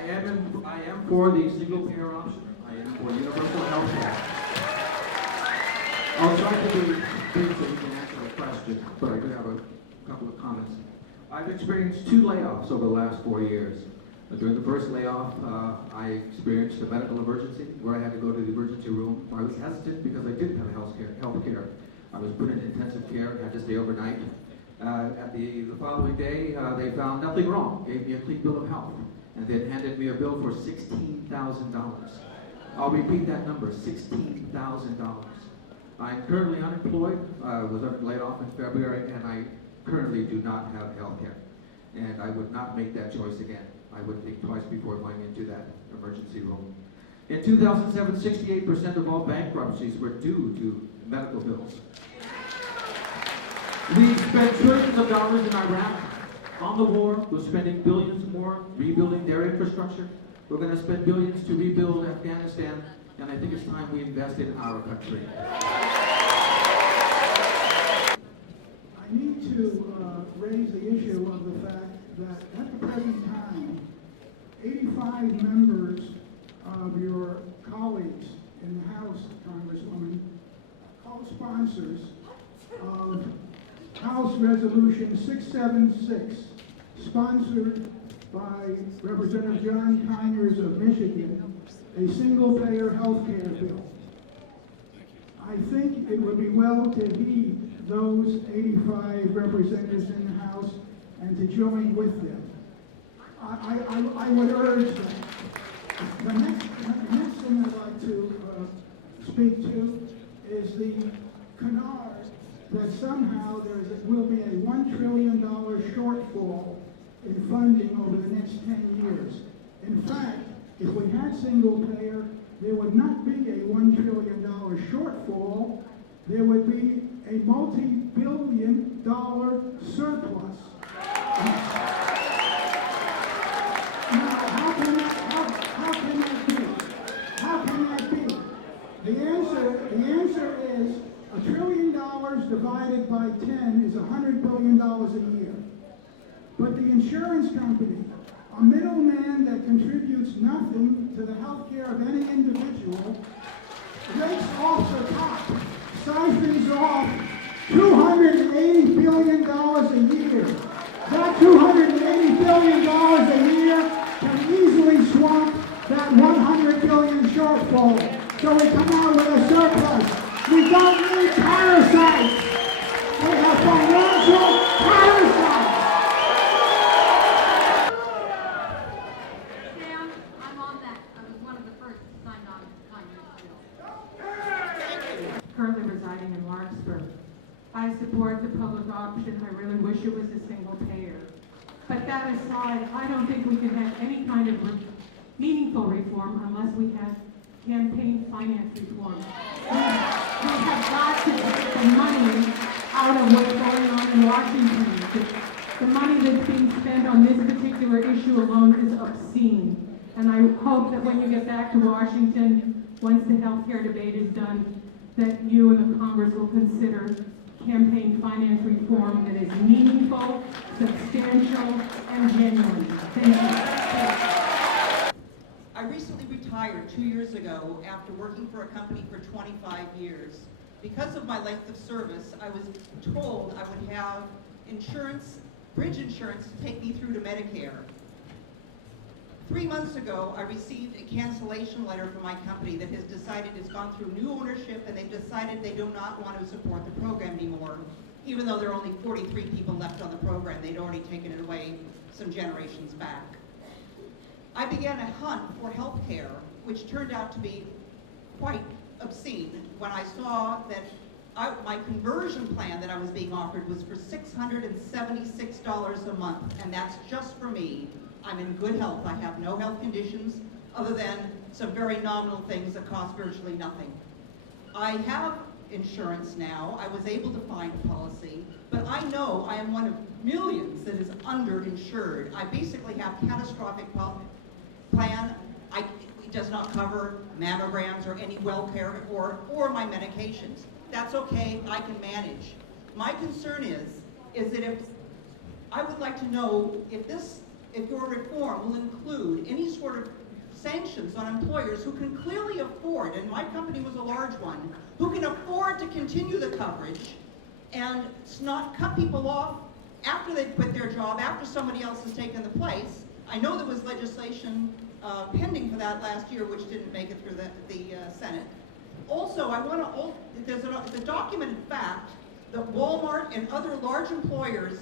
I am for the single payer option. I am for universal health care. I'll try to be brief so you can answer the question, but I do have a couple of comments. I've experienced 2 layoffs over the last 4 years. During the first layoff, I experienced a medical emergency where I had to go to the emergency room. I was hesitant because I didn't have health care. I was put in intensive care and had to stay overnight. At the following day, they found nothing wrong, gave me a clean bill of health, and then handed me a bill for $16,000. I'll repeat that number, $16,000. I'm currently unemployed, was laid off in February, and I currently do not have health care. And I would not make that choice again. I would think twice before going into that emergency room. In 2007, 68% of all bankruptcies were due to medical bills. We spent trillions of dollars in Iraq on the war. We're spending billions more rebuilding their infrastructure. We're going to spend billions to rebuild Afghanistan, and I think it's time we invest in our country. I need to raise the issue of the fact that at the present time, 85 members of your colleagues in the House, Congresswoman, co-sponsors of House Resolution 676, sponsored by Representative John Conyers of Michigan, a single-payer health care bill. I think it would be well to heed those 85 representatives in the House and to join with them. I would urge that. The next thing I'd like to speak to is the canard that somehow will be a $1 trillion shortfall in funding over the next 10 years. In fact, if we had single payer, there would not be a $1 trillion shortfall. There would be a multi-billion dollar surplus. Now, how can that be? How can that be? The answer is $1 trillion divided by 10 is $100 billion a year. But the insurance company, a middleman that contributes nothing to the health care of any individual, rakes off the top, siphons off $280 billion a year. That $280 billion a year can easily swamp that $100 billion shortfall. So we come out with a surplus. We don't need parasites. We have financial parasites. Sam, I'm on that. I was one of the first to sign on to the bill. Currently residing in Lawrenceburg. I support the public option. I really wish it was a single payer. But that aside, I don't think we can have any kind of meaningful reform unless we have campaign finance reform. We have got to get the money out of what's going on in Washington. The money that's being spent on this particular issue alone is obscene. And I hope that when you get back to Washington, once the health care debate is done, that you and the Congress will consider campaign finance reform that is meaningful, substantial, and genuine. Thank you. I recently retired 2 years ago after working for a company for 25 years. Because of my length of service, I was told I would have insurance, bridge insurance, to take me through to Medicare. 3 months ago, I received a cancellation letter from my company that has decided it's gone through new ownership and they've decided they do not want to support the program anymore, even though there are only 43 people left on the program. They'd already taken it away some generations back. I began a hunt for health care, which turned out to be quite obscene when I saw that my conversion plan that I was being offered was for $676 a month, and that's just for me. I'm in good health. I have no health conditions other than some very nominal things that cost virtually nothing. I have insurance now. I was able to find a policy, but I know I am one of millions that is underinsured. I basically have catastrophic plan. It does not cover mammograms or any well care or my medications. That's okay, I can manage. My concern is that I would like to know if your reform will include any sort of sanctions on employers who can clearly afford, and my company was a large one, who can afford to continue the coverage and not cut people off after they quit their job, after somebody else has taken the place. I know there was legislation pending for that last year, which didn't make it through the Senate. Also, I want to, there's a documented fact that Walmart and other large employers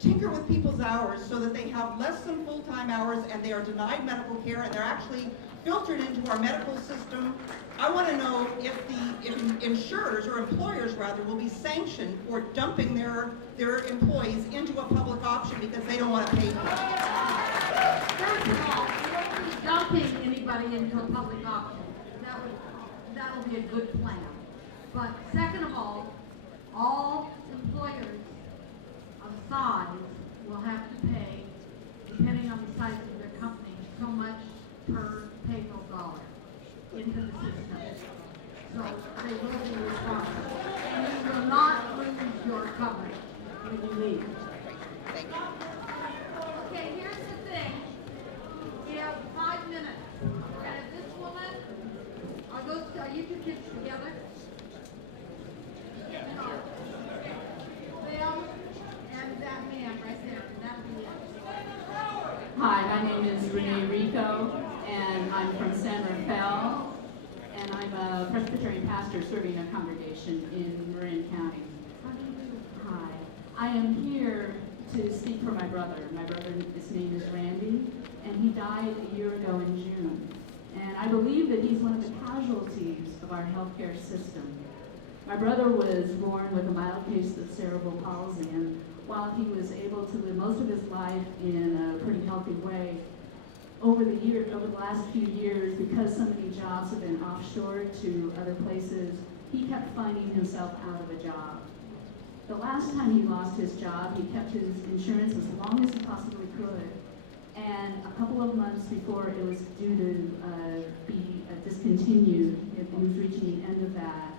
tinker with people's hours so that they have less than full-time hours and they are denied medical care and they're actually filtered into our medical system. I want to know if insurers or employers rather will be sanctioned for dumping their employees into a public option because they don't want to pay for it. First of all, we won't be dumping anybody into a public option. That'll be a good plan. But second of all employers of size will have to pay, depending on the size of their company, so much per payroll dollar into the system. So they will be responsible. And you will not lose your coverage when you leave. Thank you. Okay, here's the thing. We have 5 minutes. And if this woman, are you two kids together? No. Them and that man right there. That'll be it. Hi, my name is Renee Rico, and I'm from San Rafael, and I'm a Presbyterian pastor serving a congregation in Marin County. Hi, I am here to speak for my brother. My brother, his name is Randy, and he died a year ago in June. And I believe that he's one of the casualties of our healthcare system. My brother was born with a mild case of cerebral palsy, and while he was able to live most of his life in a pretty healthy way, over the last few years, because so many jobs have been offshored to other places, he kept finding himself out of a job. The last time he lost his job, he kept his insurance as long as he possibly could. And a couple of months before it was due to be discontinued, he was reaching the end of that,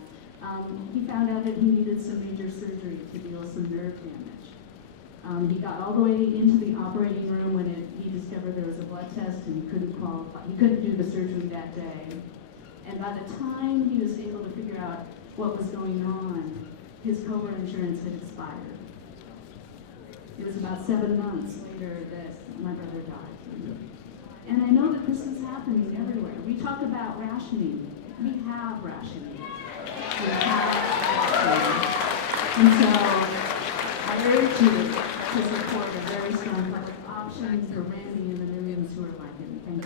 he found out that he needed some major surgery to heal some nerve damage. He got all the way into the operating room when he discovered there was a blood test and he couldn't qualify. He couldn't do the surgery that day. And by the time he was able to figure out what was going on, his COBRA insurance had expired. It was about 7 months later that my brother died. And I know that this is happening everywhere. We talk about rationing. We have rationing. We have rationing. And so I urge you to support a very strong public option for Randy and the millions who are like him. Thank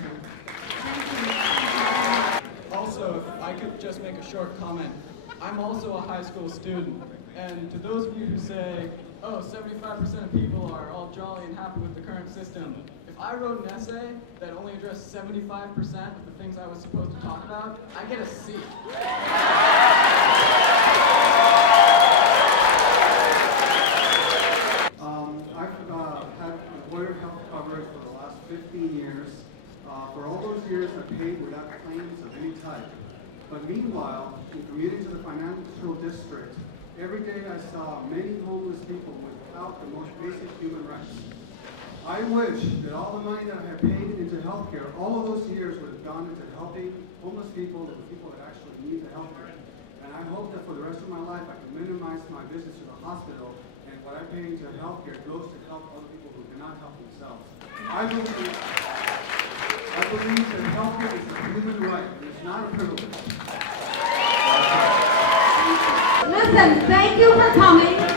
you. Also, if I could just make a short comment. I'm also a high school student, and to those of you who say, oh, 75% of people are all jolly and happy with the current system, if I wrote an essay that only addressed 75% of the things I was supposed to talk about, I get a C. I've had employer health coverage for the last 15 years. For all those years, I paid without claims of any type. But meanwhile, in commuting to the financial district, every day I saw many homeless people without the most basic human rights. I wish that all the money that I have paid into healthcare, all of those years would have gone into helping homeless people, the people that actually need the healthcare. And I hope that for the rest of my life I can minimize my visits to the hospital, and what I pay into healthcare goes to help other people who cannot help themselves. I believe that healthcare is a human right. It's not a privilege. Listen, thank you for coming.